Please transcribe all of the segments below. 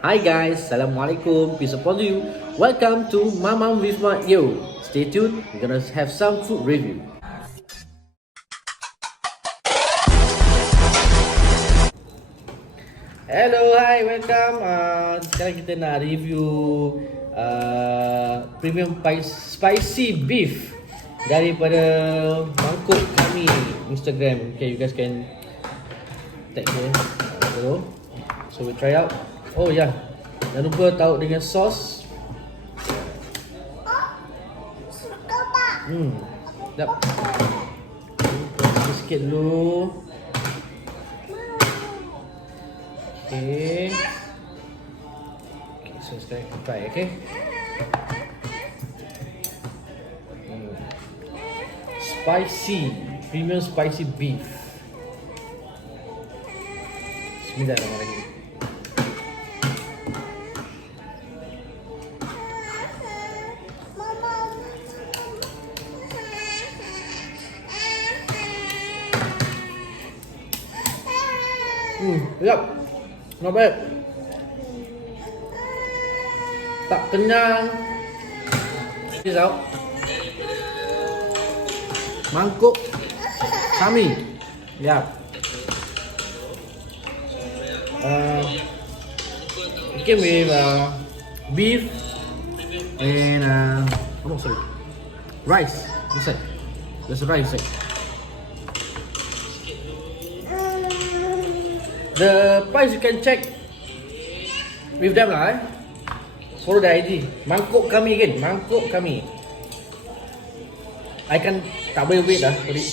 Hi guys, Assalamualaikum, peace upon you. Welcome to Mama with my yo. Stay tuned, we're gonna have some food review. Hello, hi, welcome. Sekarang kita nak review premium spicy beef daripada Mangkok.Kami Instagram. Okay, you guys can tag here. So we try out. Oh ya, yeah. Jangan lupa tahu dengan sos. Sekejap. Sikit dulu. Okay, so sekarang kita try, okay? Spicy, premium spicy beef. Bismillahirrahmanirrahim. Yep, not bad. Tak kenyang. Check this out. Mangkok.Kami. Yeah. It came with beef and rice inside. There's rice inside. The price you can check with them lah. Follow the IG. Mangkok.Kami again. Mangkok.Kami. I can tak boleh wait dah. Sorry.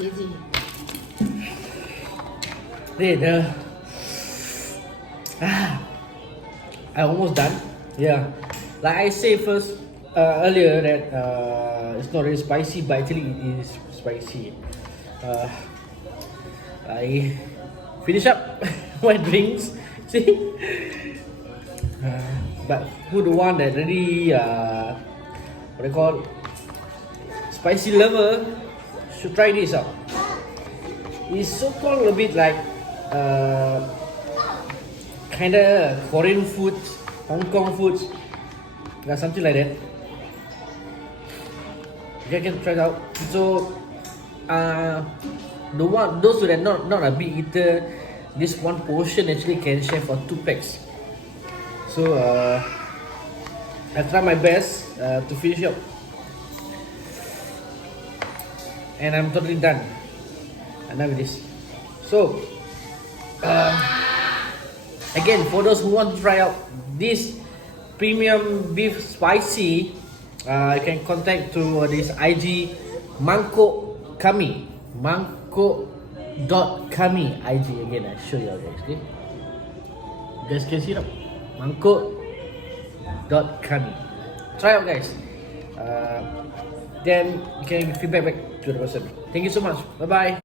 Very juicy. Easy. I almost done. Yeah, like I say first earlier that it's not really spicy, but actually it is spicy. I finish up my drinks. See, but who the one that really what they call spicy lover should try this out. It's so called a bit like kinda Korean food, Hong Kong food, something like that. You guys can try it out. So those who are not a big eater, this one portion actually can share for 2 packs. So I try my best to finish up. And I'm totally done. I'm done with this. So, again, for those who want to try out this premium beef spicy, you can contact to this IG Mangkok.Kami. Mangkok.Kami IG again. I'll show you guys. Okay, you guys can see it up. Mangkok.Kami. Try out, guys. Then you can feedback back to the person. Thank you so much. Bye bye.